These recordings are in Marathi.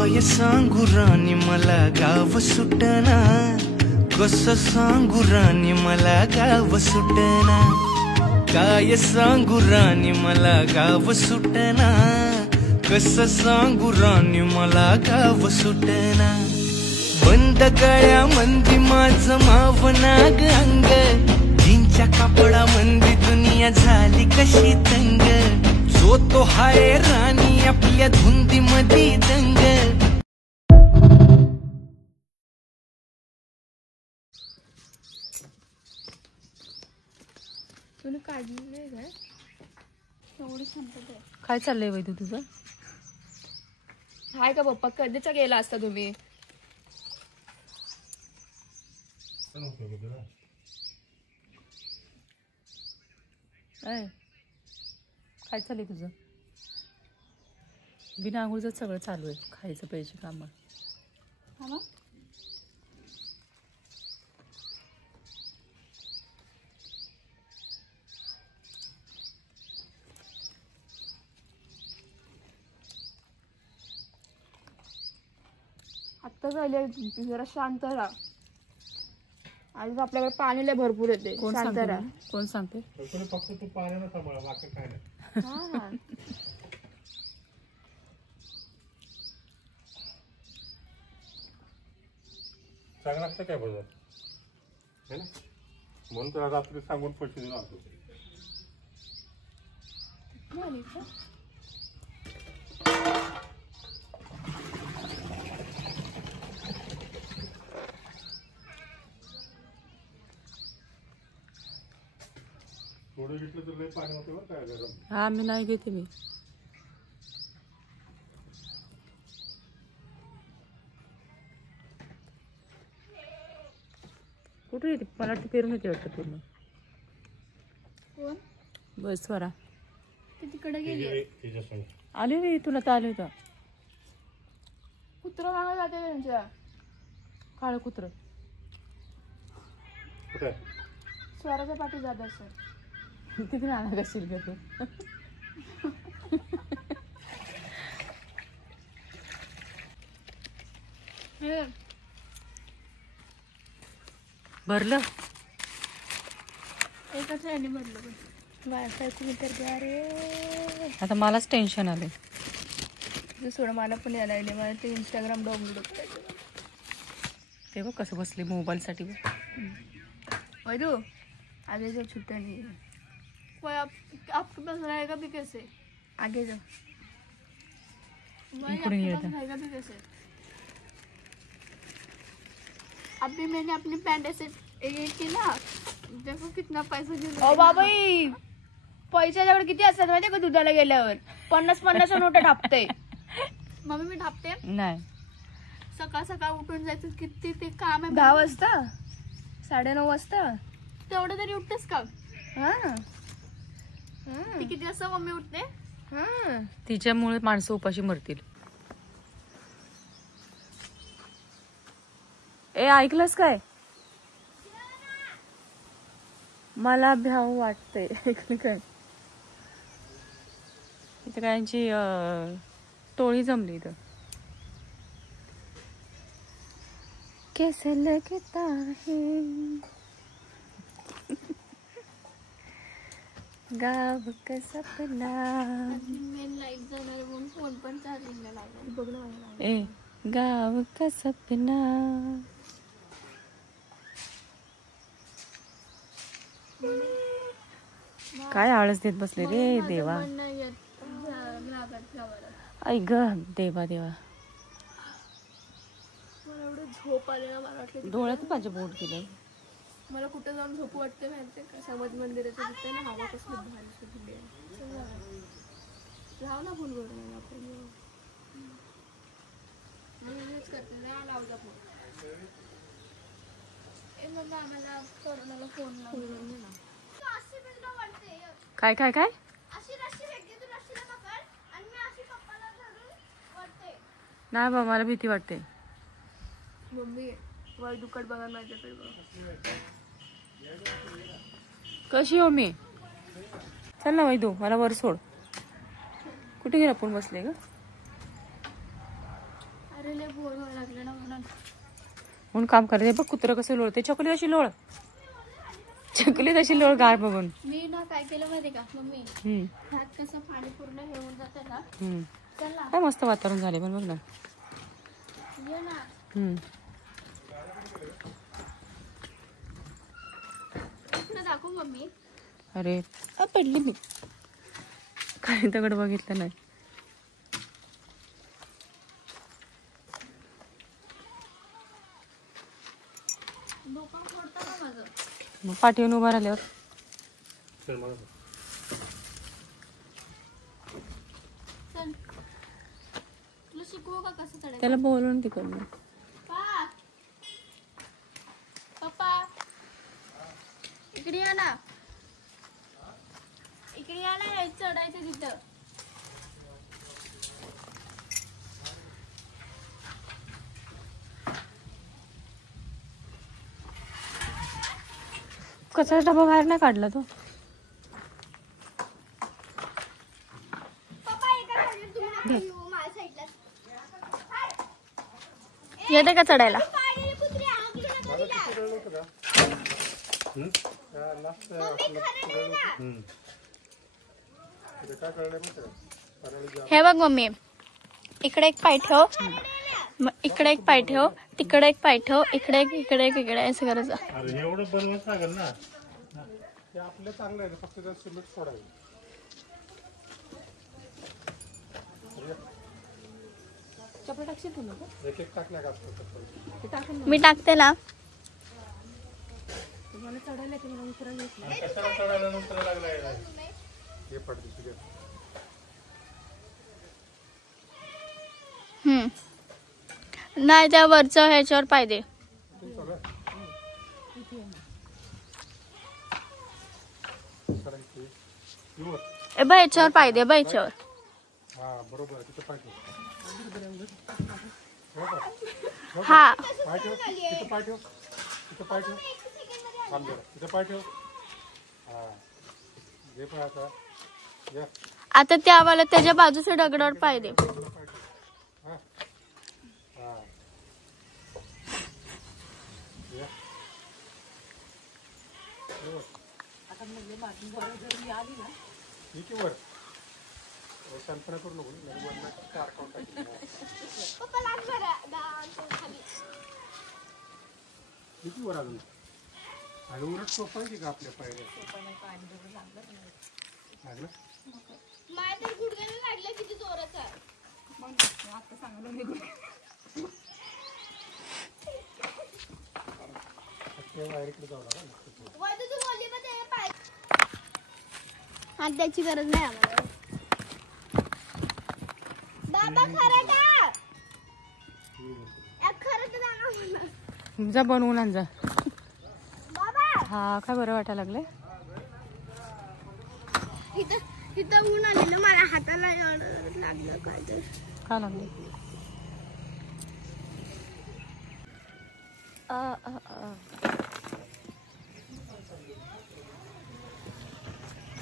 काय सांगू राणी मला गाव सुटना, कसं सांगू राणी मला गाव सुटना, काय सांगू राणी मला गाव सुटना, कसं सांगू राणी मला गाव सुटना। बंद गळ्या मंदी माझं मावनाग अंग, जीनच्या कापडा मंदी दुनिया झाली कशी तंग, जो तो हाय राणी आपल्या धुंदी मधी दंग। तुला काढले काय एवढं संपत आहे? काय चाललंय वैदू तुझं? हाय का पप्पा, कधीचा गेला असता तुम्ही? काय चाललंय तुझं? बिना आंघोळीचं सगळं चालू आहे, खायचं प्यायची कामं। आत्ता झाले, जरा शांत राहा। आज आपल्याकडे पाणी लय भरपूर येते। शांत राहा। कोण सांगते? फक्त तू पाण्याला सांभाळा, बाकी काय नाही। चांगलं लागतं काय बघा, म्हणून तुला रात्री सांगून पैसे देऊन आणतो। थोडं घेतलं तर लय पाणी होते बरं काय गरम। हा मी नाही घेते मी। कुठे येते? मला वाटतं पेरून येते वाटतं पूर्ण। कोण? बस स्वरा तिकडे गेली आली रे, तुला तर आले होता। कुत्र मागा जाते त्यांच्या, काळ कुत्र कुठे स्वराच्या पाठी जात असं। किती राहणार कशील का तू? भरलं एकच याने भरलं पण वायफायचं मीटर द्या रे। आता मलाच टेन्शन आले। सोडा मला पण यायला लागले, मला ते इंस्टाग्राम डाउनलोड करायचं। ते बघ कसं बसले मोबाईल साठी। वैदू आगे जाओ, छुट्टा नहीं है। कोई आपके पास रहेगा भी कैसे? आगे जाओ, आपके पास रहेगा भी कैसे? अभी मैंने अपनी पैंट ऐसे ये की ना, देखो कितना पैसा दिला। ओ बाबाई, पैशाच्याकडे किती असतात माहिती का? दुधाला गेल्यावर 50-50 नोट ढापते। मम्मी मी ढापते नाही। सकाळ सकाळ उठून जायचं, किती ते काम आहे। 10 वाजता 9:30 वाजता तेवढं तरी उठतेस का? ती किती वाजता मम्मी उठते? तिच्यामुळे माणसं उपाशी मरतील। ए ऐकलंस काय? मला भ्याव वाटते। ऐकलं काय? इथं कायांची टोळी जमली इथं। कैसे लगता है गाव का सपना। मेन लाईट जाणार म्हणून फोन पण चार्जिंगला लावला। बघ ना ए गाव का सपना। काय आळस देत बसले रे देवा। आई ग देवा देवा, मला एवढं झोप आले ना, मला वाटलं डोळ्यात माझ्या बोट गेलं। मला कुठं जाऊन झोप वाटते माहिती का? समाज मंदिराच्या तिथे ना हवा कसली भारी सुटली आहे। लाव ना फोन करून आपण करते ना, लाव जा फोन। ए मम्मा आम्हाला कोरोनाला फोन लावून ना। काय काय काय? नाही बा, मला भीती वाटते। मम्मी वाय दुकट बघा माझ्याकडे बघ कशी हो मी। चल ना वैदू, मला वर सोड। कुठे गेला? आपण बसले ग। अरे लय बोर व्हायला लागलं ना म्हणून काम करायचं. बघ कुत्रं कसं लोळते. चकली तशी लोळ, चकली तशी लोळ गार बघून. मी ना काय केलं माहिती का मम्मी, ह्यात कसं पाणी पूर्ण हे होऊन जातं ना. चल ना, काय मस्त वातावरण झाले पण बघ ना. ये ना. दाखवू मम्मी. अरे पडली मी, काही दगड बघितलं नाही. डोकं फोडतं का माझं? मग पाठीवून उभा राहिल्यावर चल तुला शिकवू का कसं चढायचं? त्याला बोलून तिकडनं. पप्पा इकडे या ना, इकडे या ना. हे चढायचं तिथं. कचरा डबा बाहेर नाही काढला तो. येते का चढायला? हे बघ मम्मी, इकडे एक पाय ठेव, इकडे एक पाय ठेव, तिकडे एक पाय ठेव, इकडे एक, इकडे एक, इकडे असं करायचं. एवढं बनवत लागेल ना. ते आपलं चांगलं आहे, फक्त त्यात सिमेंट सोडायचं. एक एक टाकल्या का मी टाकते ना. कशाला चढायला नंतर लागलाय हे पडते तुझ्या. नाही त्या वरचं ह्याच्यावर पाय दे. ए बाई याच्यावर पाय दे, बाई याच्यावर. हा बरोबर, तिथं पाय ठेव. हा पाय ठेव, तिथं पाय ठेव, तिथं पाय ठेव. थांब जरा, तिथं पाय ठेव. हा जे पाय आता या. आता त्यावाला त्याच्या बाजूच्या दगडावर पाय दे. हा हा या. किती वर कल्पना करू नको. किती वर अजून आणि उलट सोपं आहे का आपल्या पायऱ्या? लागलं किती जोराचा वायरीकडे जाऊ नका. हात द्यायची गरज नाही आम्हाला. बाबा खरं का? खरं जा बनवून आण जा. बाबा हा काय बरं वाटायला लागलंय. तिथं ऊन आलेलं मला हाताला लागलं. काय तर का लागले?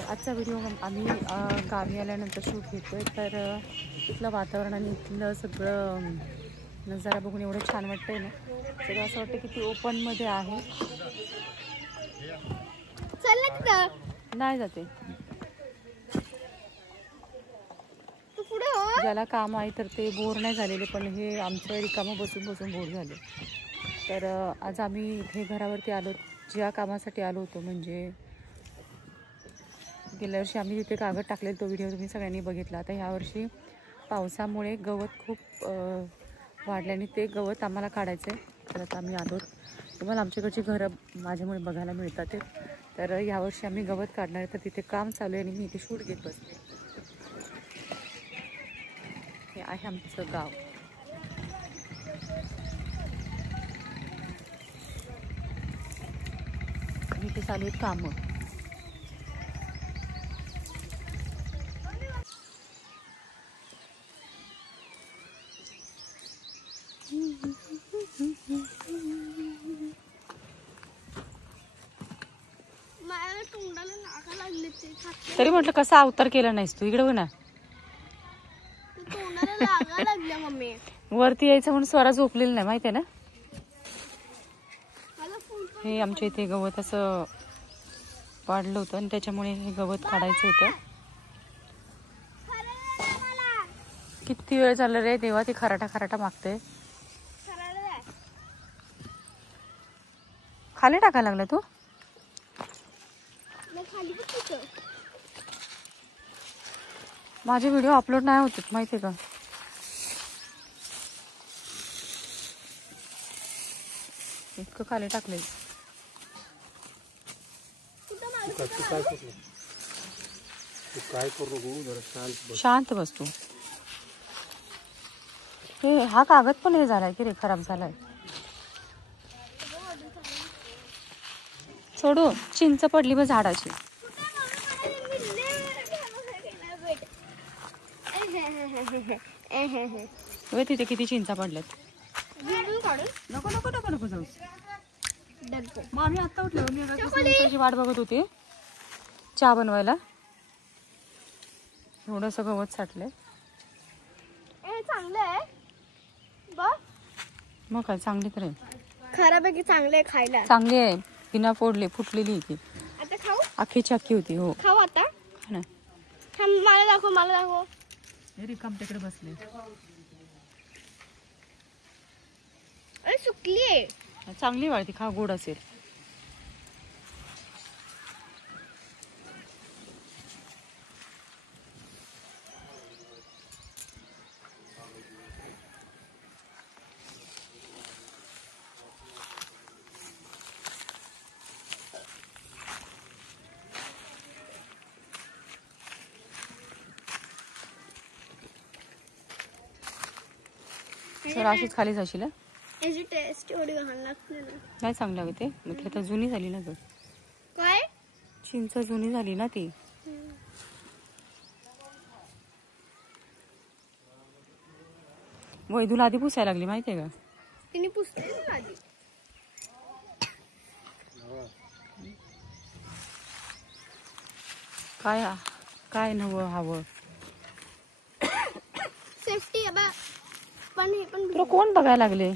आजचा व्हिडिओ आम्ही गावी आल्यानंतर शूट घेतोय. तर इथलं वातावरण आणि इथलं सगळं नजारा बघून एवढं छान वाटतंय ना. सगळं असं वाटतं की ती ओपनमध्ये आहे. चल ना तिथं. नाही जाते. तू पुढे हो. ज्याला काम आहे तर ते बोर नाही झालेले, पण हे आमचं रिकामं बसून बसून बोर झाले. तर आज आम्ही इथे घरावरती आलो, ज्या कामासाठी आलो होतो. म्हणजे गेल्या वर्षी आम्ही तिथे कागद टाकले, तो व्हिडिओ तुम्ही सगळ्यांनी बघितला. आता ह्यावर्षी पावसामुळे गवत खूप वाढल्याने ते गवत आम्हाला काढायचं आहे. तर आता आम्ही आलो. तुम्हाला आमच्याकडची घरं माझ्यामुळे बघायला मिळतात. तर ह्यावर्षी आम्ही गवत काढणार आहे. तर तिथे काम चालू आहे आणि मी इथे शूट घेत बसते. हे आहे आमचं गाव. इथे चालू आहेत कामं. लागले. तरी म्हटलं कसा अवतार केला नाहीस तू. इकडे बघ ना. तोंडाला लागा लागले. झोपल्या मम्मी. वरती यायचं म्हणून स्वरा झोपलेलं नाही माहितीये ना. हे आमच्या इथे गवत असं वाढलं होतं आणि त्याच्यामुळे हे गवत काढायचं होतं. किती वेळ झाला रे देवा, ती खराटा मागते. खाली टाकायला लागला तू. माझे व्हिडिओ अपलोड नाही होते माहितीये का. इतकं खाली टाकलंय. काय करू नको, जरा शांत बस. शांत बस तू. हे हा कागद पण हे झालाय की रे, खराब झालाय. सोडू. चिंच पडली बघ झाडाची. तिथे किती चिंचा पडल्यात. नको नको नको नको जाऊ. मग आम्ही आता उठलो. मी वाट बघत होते चहा बनवायला. थोडंसं गवत साठलंय. चांगलं आहे बघ. मग काय चांगली तर आहे. खरापैकी चांगलं आहे खायला. चांगली आहे. बिना फुटलेली होती. आता खाऊ. अख्खीची अख्खी होती. हो खाऊ आता. खा ना. मला दाखव. रिकाम तिकडे बसले. अरे सुकली आहे. चांगली वाळती. खा, गोड असेल. सर अशीच खाली जाशील. याची टेस्ट एवढी घाण लागते ना. नाही चांगलं लागते. मग ती आता जुनी झाली ना ग. काय चिंच जुनी झाली ना ती. वैदूला आधी पुसायला लागली माहितीये का. तिने पुसते ना आधी. काय काय नवं हवं. सेफ्टी आहे बा. पण हे पण तुला कोण बघायला लागले.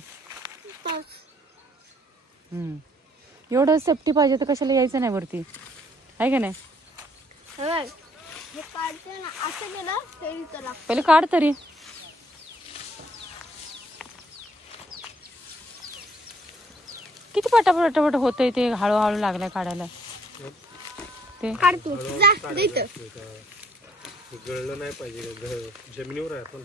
एवढं सेफ्टी पाहिजे तर कशाला यायचं नाही वरती, आहे का नाही. हे काढते ना असं केलं तरी चला. पहिले काढ तरी. किती पटापट होतंय ते. हळूहळू लागलाय काढायला ते. काढ तू जा. गळलं नाही पाहिजे. जमिनीवर आहे आपण.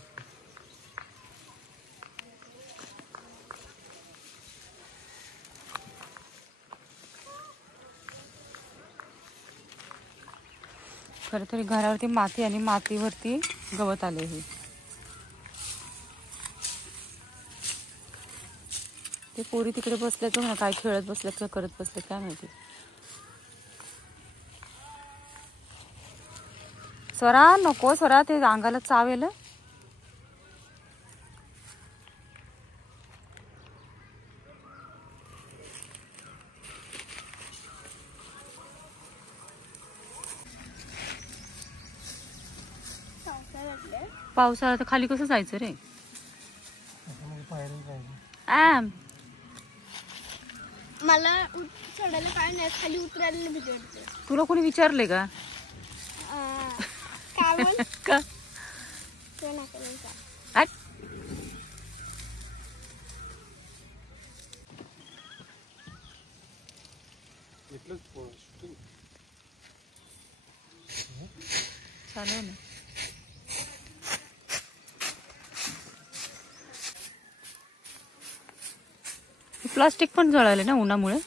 खरं तरी घरावरती माती आणि मातीवरती गवत आले. हे ते पोरी तिकडे बसल्याचं म्हणा, काय खेळत बसल्यात का करत बसल्यात काय माहिती. स्वरा नको. स्वरा ते अंगाला चाव येलं. पावसाळा तर खाली कसं जायचं रे. मला चढायला काय नाही, खाली उतरायला भीती वाटते. तुला कोणी विचारले का. का चालू ना. प्लास्टिक पण जळाले ना उन्हामुळे.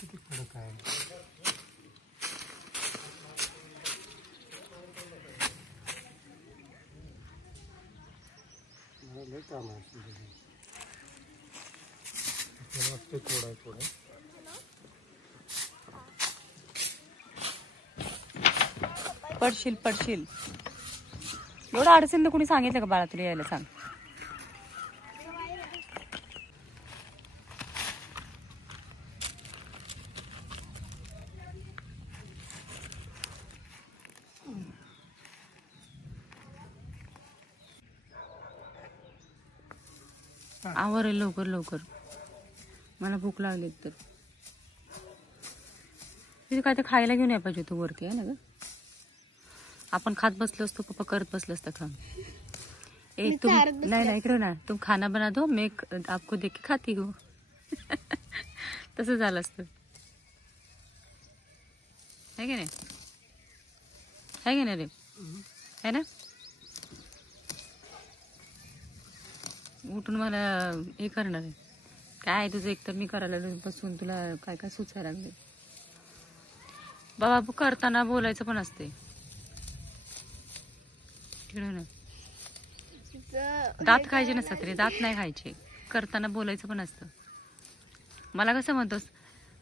किती फरक आहे. काम आहे थोडं. पडशील. एवढं अडचण कोणी सांगितलं का बाळा तुला यायला. सांग. आवर लवकर लवकर, मला भूक लागली तर. तिथे काय ते खायला घेऊन या पाहिजे तू वरती, आहे ना ग. आपण खात बसलो असतो, पप्पा करत बसलो असतं काम. तुम नहीं इकडे ना, तुम खाना बना दो, मैं आपको देख के खाती हूँ. तसं झालं असतं, है की नाही, है की नाही रे, है ना. उठून मला हे करणार आहे काय तुझं, एकतर मी करायला बसून तुला काय काय सुचायला लागले. बाबा करताना बोलायचं पण असते, ना. दात खायचे नसतात रे, दात नाही खायचे, करताना बोलायचं पण असतं. मला कसं म्हणतोस,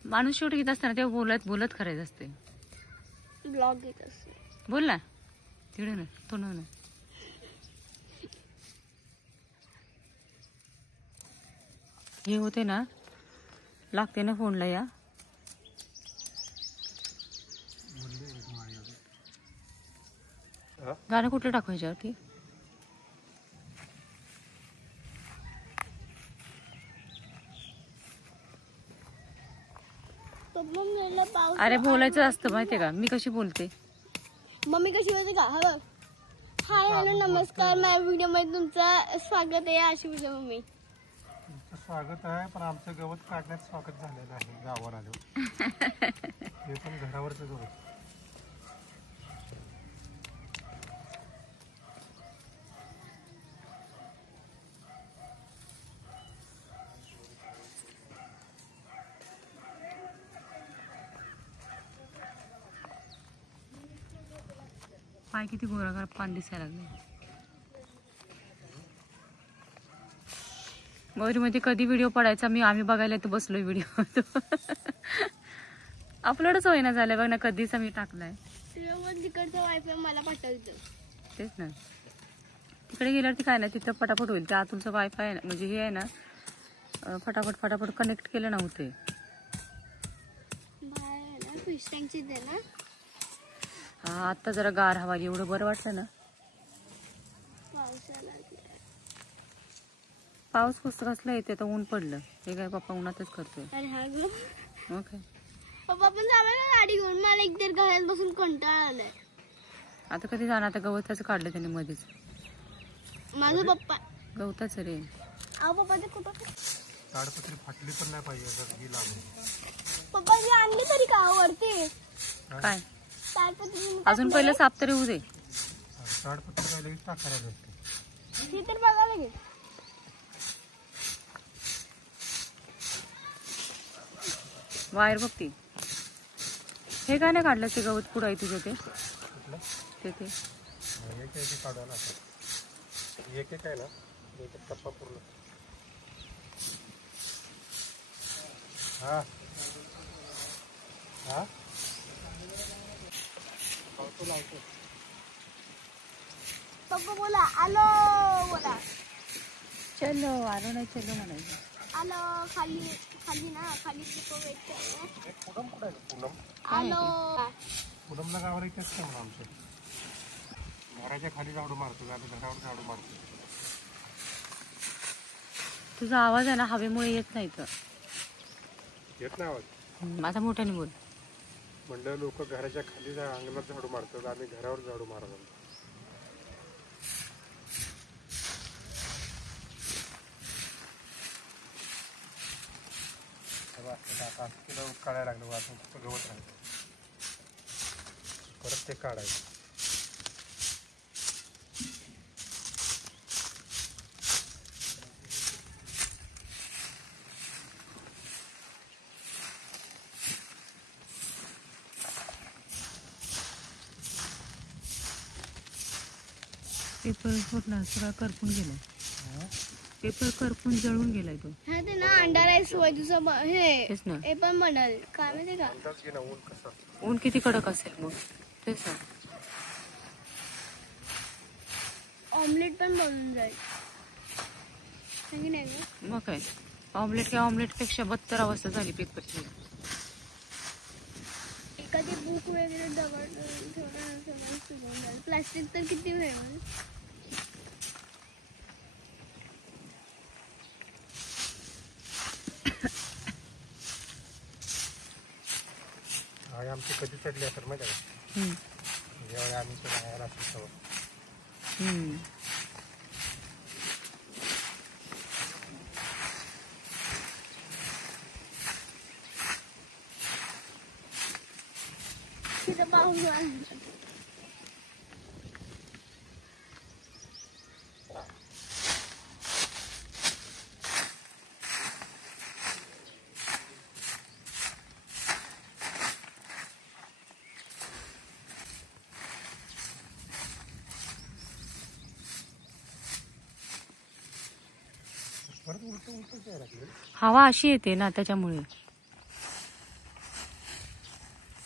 माणूस शेवटी घेत असताना तेव्हा बोलत बोलत करायचं असते. ब्लॉग घेत असते, बोल ना तिकडे ना, तो ना. हे होते ना, लागते ना फोनला या. गाणं कुठलं टाकवायच्यावरती. अरे बोलायचं असतं माहितीये का, मी कशी बोलते. मम्मी कशी बोलते का, हा बघ. हाय हॅलो नमस्कार, माझ्या व्हिडिओ मध्ये तुमचं स्वागत आहे. अशी बोलते मम्मी. तुमचं स्वागत आहे, पण आमचं गवत काढण्यात स्वागत झालेलं आहे गावावर आलो. हे पण घरावरचं गवत. पाय किती गोरागार पान दिसायला लागले. मयुरीमध्ये कधी व्हिडिओ पडायचा, आम्ही बघायला तर बसलोय व्हिडिओ. अपलोडच होईना झालं बघ ना, कधीच मी टाकलाय. तिकडचं वायफाय मला पाठवतो. तेच ना, तिकडे गेल्यावरती काय नाही, तिथं फटाफट होईल. त्या तुमचं वायफाय आहे ना, म्हणजे हे आहे ना, फटाफट फटाफट कनेक्ट केलं ना होते. फिश टँकची दे ना. हा आता जरा गार हवा, एवढं बरं वाटलं ना. पाऊस कसला येते, तर ऊन पडलं. हे काय पप्पा उन्हातच करतोय. ओके पप्पा पण जाणार गाडी घेऊन, मला एकतर घरात बसून कंटाळा आलाय. आता कधी जाणार, आता गवताचं काढलं त्याने मध्येच. माझं पप्पा गवताच रे. पप्पा ते कुठं ताडपत्री फाटली पण नाही पाहिजे पप्पा जी आणली तरी का वरती काय अजून पहिलं साफ तरी होऊ दे. ताडपत्री काय लगेच टाकायला भेटते. ती तर बघा लगेच. वायर बघती. हे काय नाही काढलं ते गवत पुढं आहे तुझं ते ते एक काढा ना. एक एक आहे ना, एक टप्पा पूर्ण. हा हा लावतो. पप्पा बोला आलो, बोला चलो. आलो नाही चलो म्हणायचं. आलो खाली खाली ना, खाली वेट पूनम कुठे आहे? पूनम आलो. पूनमला गावाला इथेच का म्हणून आमच्या घराच्या खाली झाडू मारतो, आम्ही घरावर झाडू मारतो. तुझा आवाज आहे ना हवेमुळे येत नाही तर. येत नाही आवाज. माझा मोठ्याने बोल. म्हणलं लोक घराच्या खाली अंगणात झाडू मारतात, आम्ही घरावर झाडू मारतो. काढायला लागलं वाचून फक्त गवत राहतं, परत ते काढायचं. पेपर फुटला, सगळा करपून गेलाय. पेपर करपून जळून गेलाय तो. हा ते ना अंडा राईस तुझं तेच ना. हे पण म्हणाल काय माहिती का, अंदाज घे ना ऊन कसं. ऊन किती कडक असेल मग. तेच ना. ऑमलेट पण बनून जाईल नाही का? मग काय ऑमलेट किंवा ऑमलेट पेक्षा 72 अवस्था झाली पेपरची. एखादी बुक वगैरे दगड ठेवून प्लास्टिक तर किती वेळ. आमची कधी चढली असेल माहिती आहे हम्म. का ज्यावेळी आम्ही तो बाहेर असतो हम्म. तिथं पाहून परत उलट उलटच यायला लागले. हवा अशी येते ना त्याच्यामुळे.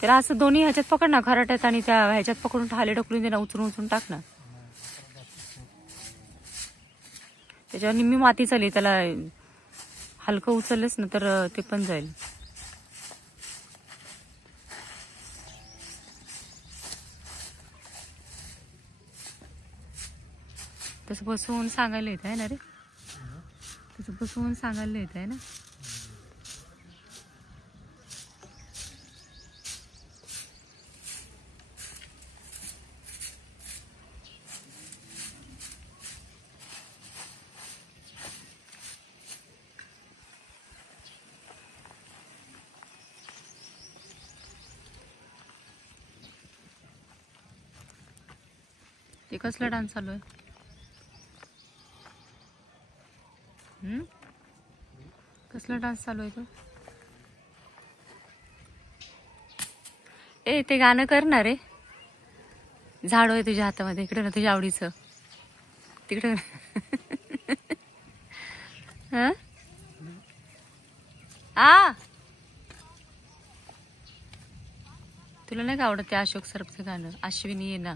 त्याला असं दोन्ही ह्याच्यात पकड ना, खराट्यात आणि त्या ह्याच्यात पकडून खाली ढकलून दे ना, उचलून उचलून टाक ना. त्याच्यावर निम्मी माती चालली, त्याला हलकं उचललेस ना तर ते पण जाईल. तसं बसवून सांगायला येत आहे ना रे, तसं बसवून सांगायला येत आहे ना. ते कसला डान्स चालू आहे? कसला डान्स चालू आहे तो? ए ते गाणं कर ना रे. झाड आहे तुझ्या हातामध्ये, इकडे ना तुझ्या आवडीचं तिकडे. हं? आ तुला नाही का आवडत ते अशोक सरपचं गाणं, अश्विनी ये ना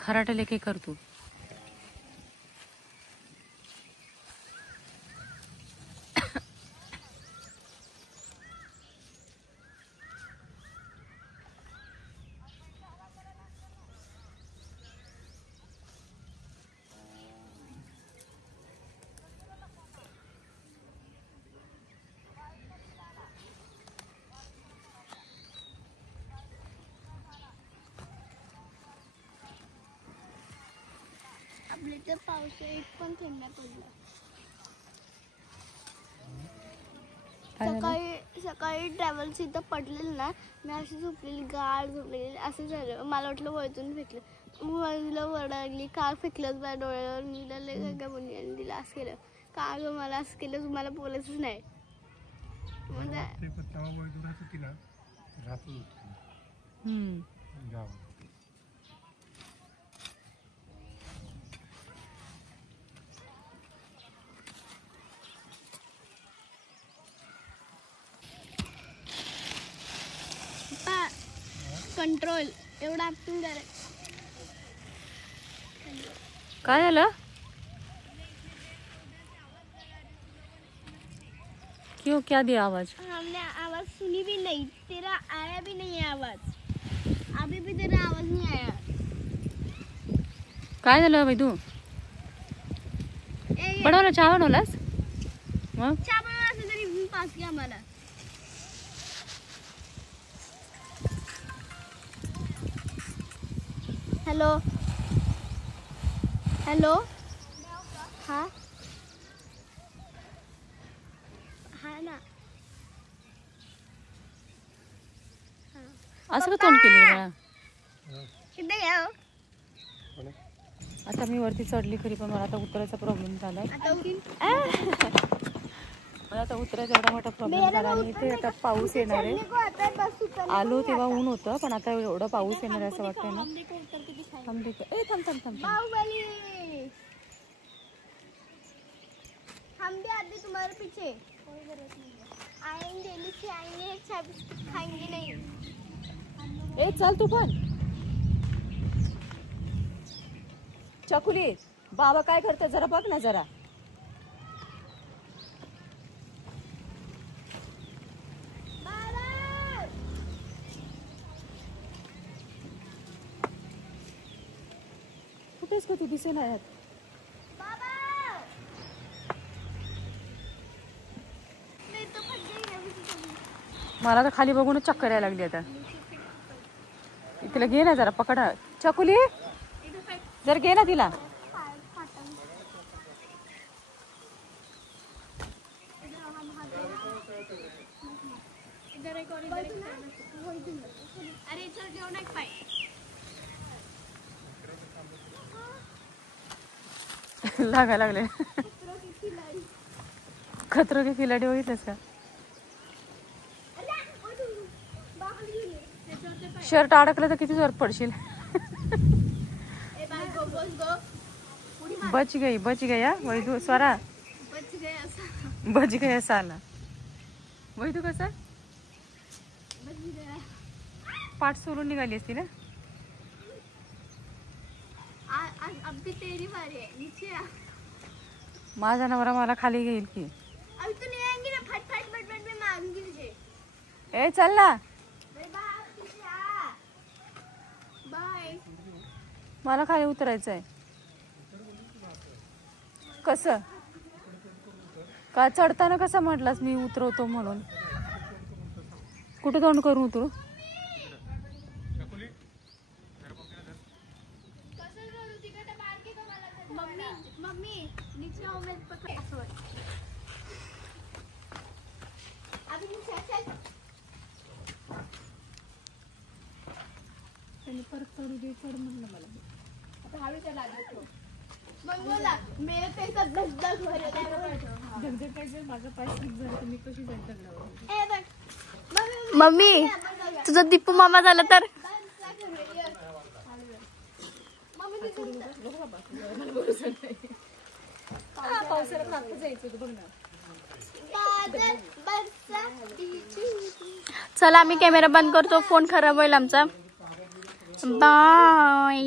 खराटे लेके कर तू. आपल्या इथे पाऊस एक पण थेंब नाही पडला. सकाळी ट्रॅव्हल्स इथं पडलेलं ना, मी अशी झोपलेली, गाड झोपलेली, असं झालं. मला वाटलं वरतून फेकलं. मला वरडा लागली, कार फेकलंच माझ्या डोळ्यावर. मी लय काय बोलली आणि तिला असं केलं. का गं मला असं केलं, तुम्हाला बोलायचंच नाही. कंट्रोल एवढा ऍक्टिंग करायचं. काय झालं? क्यों, क्या दिया आवाज? हमने आवाज सुनी भी नहीं, तेरा आया भी नहीं है आवाज. अभी भी तेरा आवाज नहीं आया. काय झालं बाई? तू बनवलं, चहा बनवलास? मग चहा बनवला असं तरी पास घ्या मला. Hello hello. हा हा ना. असं का तोंड केलं बाळा? इथे या. आता मी वरती चढली खरी, पण मला आता उतरायचा प्रॉब्लेम झालाय. मला आता उतरायचा एवढा मोठा प्रॉब्लेम झाला. आणि इथे आता पाऊस येणार आहे. आलो तेव्हा ऊन होतं, पण आता एवढा पाऊस येणार आहे असं वाटतंय ना. थांब थांब थांब. हम भी आते तुम्हारे पीछे. आएंगे नीचे आएंगे, खाएंगे नहीं. ए चल तू पण. चकुली, बाबा काय करतात जरा बघ ना जरा. कुठेच का तू दिसेना यात? मला तर खाली बघूनच चक्कर यायला लागली आता. तिला घे ना जरा पकड. चकुली जर घे ना तिला. अरे चल घेऊन एक पाय. लागा लागले. खतरो के खिलाडी बघितलंस का? शर्ट अडकलं तर किती जोरात पडशील. बच गई हा वैदू. स्वरा बच गया साला. वैदू कसा पाठ सोडून निघाली असती ना. अब भी तेरी बारी है. नीचे आ. माझा नवरा मला खाली घेईल की. अभी तू नहीं आएंगी ना. फट फट फट फट मैं मारूंगी तुझे. ए चल ना. बाय. मला खाली उतरायचंय. कसं का चढताना कसं म्हटलास मी उतरवतो म्हणून. कुठे तोंड करून उतरू. मम्मी नीचे आओ. मैं पकड़. अभी नीचे चल. परत करू दे. चढ म्हणलं मला. आता हळू चला. मग बोला मेरे पैसा 10 भर माझा पाय स्लिप झाला तर मी कशी जाईल. मम्मी तुझा दीपू मामा झाला तर. चला आम्ही कॅमेरा बंद करतो. फोन खराब होईल आमचा. बाय.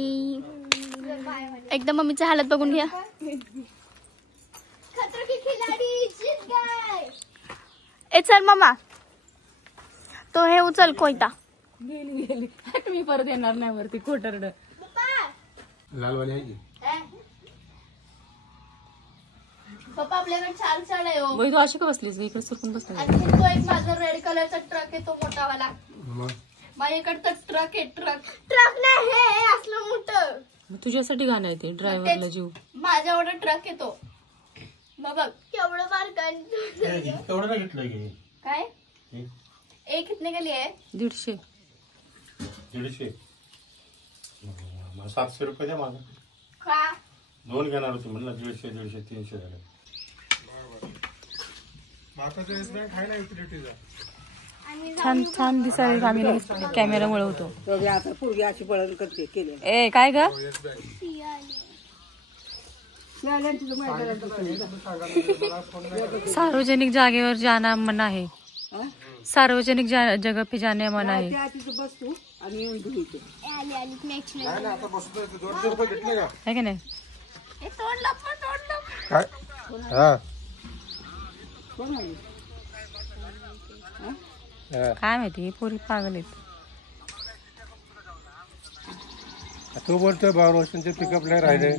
एकदम मम्मीची हालत बघून घ्या. खतरों के खिलाडी जीत गए. ए चल मामा तो हे उचल कोयता. गेली मी परत येणार नाही वरती. कोटरड लालवाली आहे की पप्पा आपल्याकडे 4 चढ आहे. हो वैदू अशी का बसलीस. इकडे सरकून बसली. आणि तो एक माझा रेड कलरचा ट्रक आहे तो मोठावाला. मग माझ्याकडे तर ट्रक आहे. ट्रक नाही हे असलं मोठं. तुझ्यासाठी गाणं आहे ते ड्रायव्हरला जीव. माझ्या एवढा ट्रक येतो. मग बघ केवढं बार एवढं नाही घेतलंय की काय. एक कितने का लिया है. 150. 150. 700 रुपये द्या माझा. का 2 घेणार होते म्हणलं. 150 300 झाले. छान छान दिसायला आम्ही लगेच कॅमेरा वळवतो. आता पूर्वी अशी पळण करते केले. ए काय ग. सार्वजनिक जागेवर जाना मना है. सार्वजनिक जगह पे जाने मना है. बस तू आणि येऊन घेऊ इथे. है की नाही. काय हा काय माहिती पोरी पागल आहेत. तू बोलतोय बा रोशनचे पिकअप लय राहिले.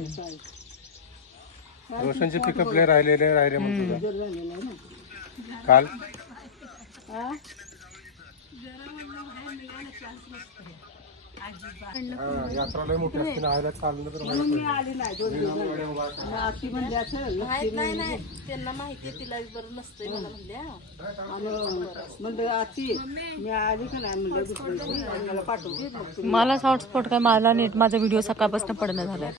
रोशनचे पिकअप लय राहिले म्हणतो तुझा काल. यात्रा लय मोठी असते ना. आयला काल नंतर मी आली नाही 2 दिवस. अशी म्हणजे असं नाही त्यांना माहिती तिला बरं नसतंय मला म्हणल्या. म्हणजे आजची मी आली का नाही म्हणजे मला पाठवते. मला हॉटस्पॉट काय मला नेट माझा व्हिडिओ सकाळपासून पडणं झालाय.